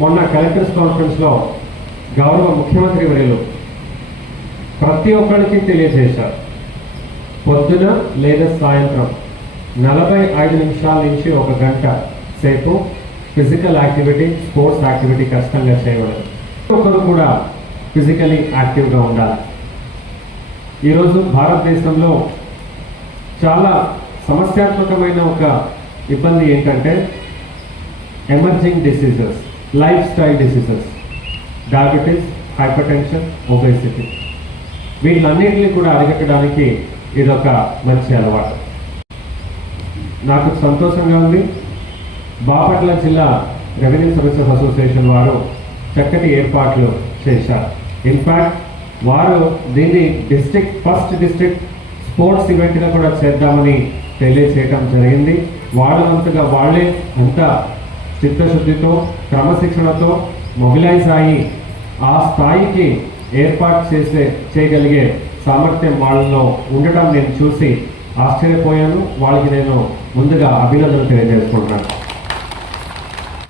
మొన్న కలెక్టర్స్ కాన్ఫరెన్స్లో గౌరవ ముఖ్యమంత్రి వర్యులు ప్రతి ఒక్కరికి తెలియజేశారు. పొద్దున లేదా సాయంత్రం నలభై ఐదు నిమిషాల నుంచి ఒక గంట సేపు ఫిజికల్ యాక్టివిటీ స్పోర్ట్స్ యాక్టివిటీ ఖచ్చితంగా చేయవాలి ఒకరు కూడా ఫిజికలీ యాక్టివ్గా ఉండాలి. ఈరోజు భారతదేశంలో చాలా సమస్యాత్మకమైన ఒక ఇబ్బంది ఏంటంటే emerging diseases. Lifestyle diseases diabetes hypertension obesity వీటిలన్నింటినీ కూడా అరికట్టడానికి ఇదొక మంచి అలవాటు. నాకు సంతోషంగా ఉంది. బాపట్ల జిల్లా రెవెన్యూ సర్వీసెస్ అసోసియేషన్ వారు చక్కటి ఏర్పాట్లు చేశారు. ఇన్ఫ్యాక్ట్ వారు దీన్ని డిస్ట్రిక్ట్ ఫస్ట్ డిస్ట్రిక్ట్ స్పోర్ట్స్ ఈవెంట్గా కూడా చేద్దామని తెలియచేయటం జరిగింది. వాళ్ళంతగా వాళ్ళే అంత చిత్తశుద్ధితో క్రమశిక్షణతో మొబిలైజ్ అయ్యి ఆ స్థాయికి ఏర్పాటు చేసే చేయగలిగే సామర్థ్యం వాళ్ళలో ఉండటం నేను చూసి ఆశ్చర్యపోయాను. వాళ్ళకి నేను ముందుగా అభినందనలు తెలియజేసుకుంటున్నాను.